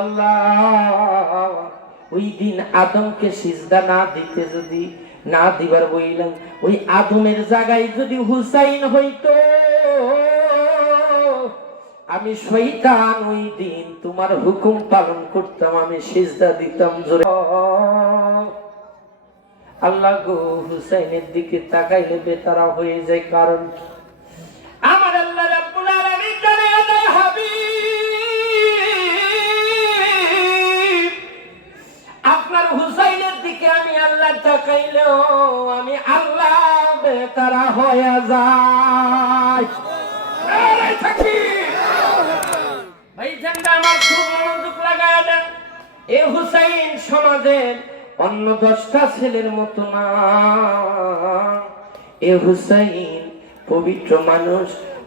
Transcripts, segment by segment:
আল্লাহ ওই দিন আদমকে সিজদা না দিতে যদি না দিবার বইলাম, ওই আদমের জায়গায় যদি হুসাইন হইতো, আমি শয়তান ওই দিন তোমার হুকুম পালন করতাম, আমি সিজদা দিতাম জোরে। আল্লাহ গো, হুসাইনের দিকে তাকাইলে বেতারা হয়ে যায়। কারণ আমার আল্লাহ রাব্বুল আলামিন জানে না হাবিব, আপনার হুসাইনের দিকে আমি আল্লাহ তাকাইলেও আমি আল্লাহ বেতারা হয়ে যায়। ভাই জানটা আমার খুব মনোযোগ লাগায় দেন। এ হুসাইন সমাজের অন্য 10টা ছেলের মতো না। এ হুসাইন পবিত্র মানুষ,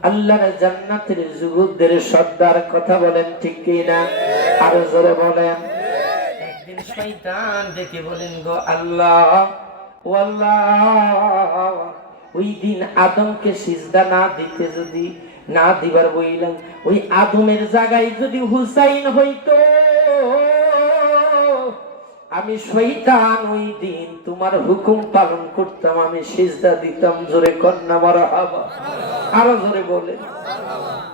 আল্লাহর জান্নাতের যুবকদের সর্দার। কথা বলেন ঠিক কিনা? আরো জোরে বলেন। একদিন শয়তান ডেকে বলেন, গো আল্লাহ, ও আল্লাহ ওই দিন আদমকে সিজদা না দিতে যদি না দিবার বইলাম, ওই আদমের জায়গায় যদি হুসাইন হইতো, আমি শয়তান ওই দিন তোমার হুকুম পালন করতাম, আমি সিজদা দিতাম জোরে। কন্যা মারহাবা। আরো জোরে বলে।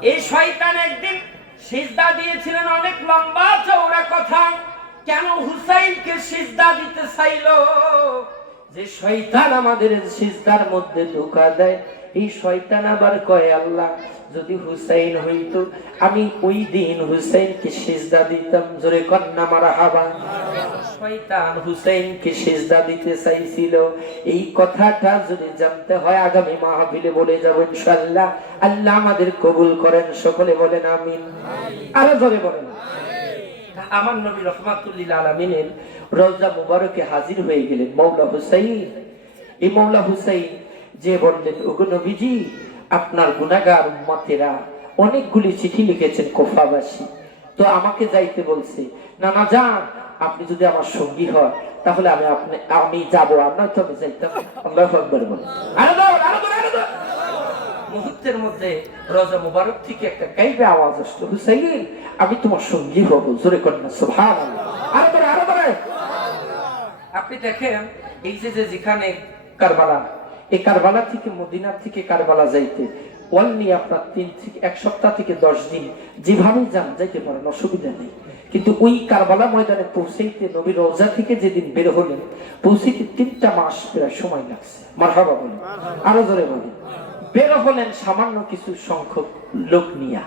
এই শয়তান একদিন সিজদা দিয়েছিলেন, অনেক লম্বা চওড়া কথা। কেন হুসাইনকে সিজদা দিতে চাইলো? যে শয়তান আমাদের সিজদার মধ্যে ধোঁকা দেয়, এই শয়তান আবার কয়, আল্লাহ যদি হুসাইন হইতো, আমি ওই দিন হুসাইনকে সিজদা দিতাম জোরে। কন্যা মারহাবা। শয়তান হুসাইনকে সিজদা দিতে চাইছিল। এই কথাটা যদি জানতে হয় আগামী মাহফিলে বলে যাব ইনশাআল্লাহ। আল্লাহ আমাদের কবুল করেন, সকলে বলেন আমিন। আরো জোরে বলেন। আমার নবী রাহমাতুল লিল আলামিনের রওজা মুবারকে হাজির হয়ে গেলেন মাওলা হুসাইন। এই মাওলা হুসাইন যে বললেন, ওগো নবীজি, আপনার গুনাহগার উম্মতেরা অনেকগুলি চিঠি লিখেছেন কুফাবাসী, তো আমাকে যাইতে বলছে। না না যান, আপনি যদি আমার সঙ্গী হয় তাহলে আমি যাবো, আর নয়তো আমি যাইতাম। আল্লাহু আকবার বলেন। আরো দাও, আরো দাও, আরো দাও। মুহূর্তের মধ্যে রওজা মুবারক থেকে একটা গাইবে আওয়াজ আসলো, হুসাইন আমি তোমার সঙ্গী হব জোরে। কন্যা সুবহানাল্লাহ। আরো ধরে, আরো ধরে। আপনি দেখেন এই যে যেখানে কারবালা, এই কারবালা থেকে মদিনা থেকে কারবালা যাইতে অনলি আপনার 1 সপ্তাহ থেকে 10 দিন যেভাবে যান যাইতে পারেন, অসুবিধা নেই। কিন্তু ওই কারবালা ময়দানে পৌঁছাইতে নবী রওজা থেকে যেদিন বের হলেন, পৌঁছাইতে 3টা মাস প্রায় সময় লাগছে। মারহাবা বলেন। আরো জোরে বলেন। বের হলেন সামান্য কিছু সংখ্যক লোক নিয়া,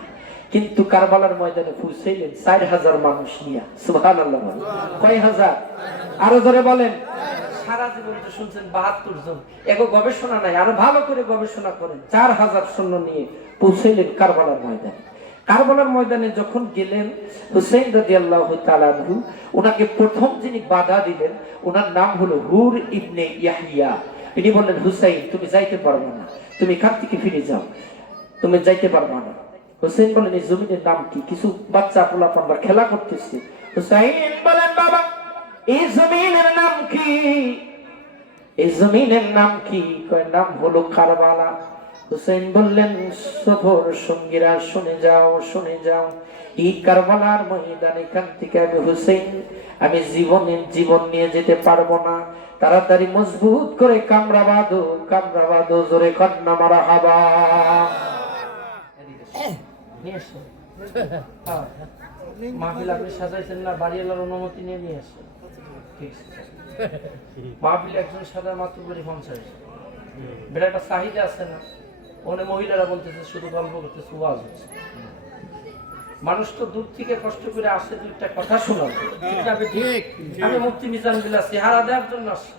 কিন্তু কারবালার ময়দানে পৌঁছাইলেন 4000 মানুষ নিয়া। সুবহানাল্লাহ। কয় হাজার? আরো জোরে বলেন। সারা জীবন তো শুনছেন 72 জন, এগো গবেষণা নাই, আরো ভালো করে গবেষণা করেন। 4000 সৈন্য নিয়ে পৌঁছাইলেন কারবালার ময়দানে। কারবালার ময়দানে যখন গেলেন, হুসাইন রাদিয়াল্লাহু তাআলা আনহু ওনাকে প্রথম যিনি বাধা দিলেন, ওনার নাম হলো হুর ইবনে ইয়াহইয়া। তিনি বললেন, হুসাইন তুমি যাইতে পারবে না, তুমি এখান থেকে ফিরে যাও, তুমি যাইতে পারবে না। হুসাইন বলেন, এই জমিনের নাম কি? কিছু বাচ্চা পোলাপানরা খেলা করতেছে। হুসাইন বলেন, বাবা এই জমিনের নাম কি? এই জমিনের নাম কি? কয় নাম হলো কারবালা। হুসাইন বললেন, সফর সঙ্গীরা শুনে যাও, শুনে যাও, এই কারবালার ময়দান এখান থেকে আমি হুসাইন আমি জীবন নিয়ে যেতে পারবো না। তাড়াতাড়ি মজবুত করে কামরা বাঁধো, কামরা বাঁধো জোরে। কন্যা মারহাবা। মাহফিল আপনি সাজাইছেন না, বাড়িওয়ালার অনুমতি নিয়ে নিয়ে আসেন। মাহফিল একজন সাদা মাত্র করে 50, একটা চাহিদা আছে না? অনেক মহিলারা বলতেছে শুধু গল্প করতেছে, ওয়াজ হচ্ছে। মানুষ তো দূর থেকে কষ্ট করে আসে 2টা কথা শোনাবো। আমি মুফতি মিজান বিল্লাহ চেহারা দেওয়ার জন্য আসছি।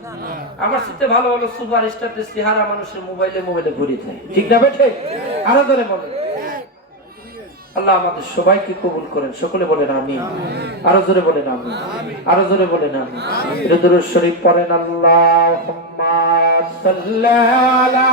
আমার সাথে ভালো ভালো সুপার স্টারের চেহারা মানুষের মোবাইলে ঘুরে যায়, ঠিক না বেঠে? আরো ধরে বলে। আল্লাহ আমাদের সবাইকে কবুল করেন, সকলে বলেন আমিন। আরো জোরে বলেন আমিন। আরো জোরে বলেন আমিন। দরুদ শরীফ পড়েন। আল্লাহুম্মা সাল্লি আলা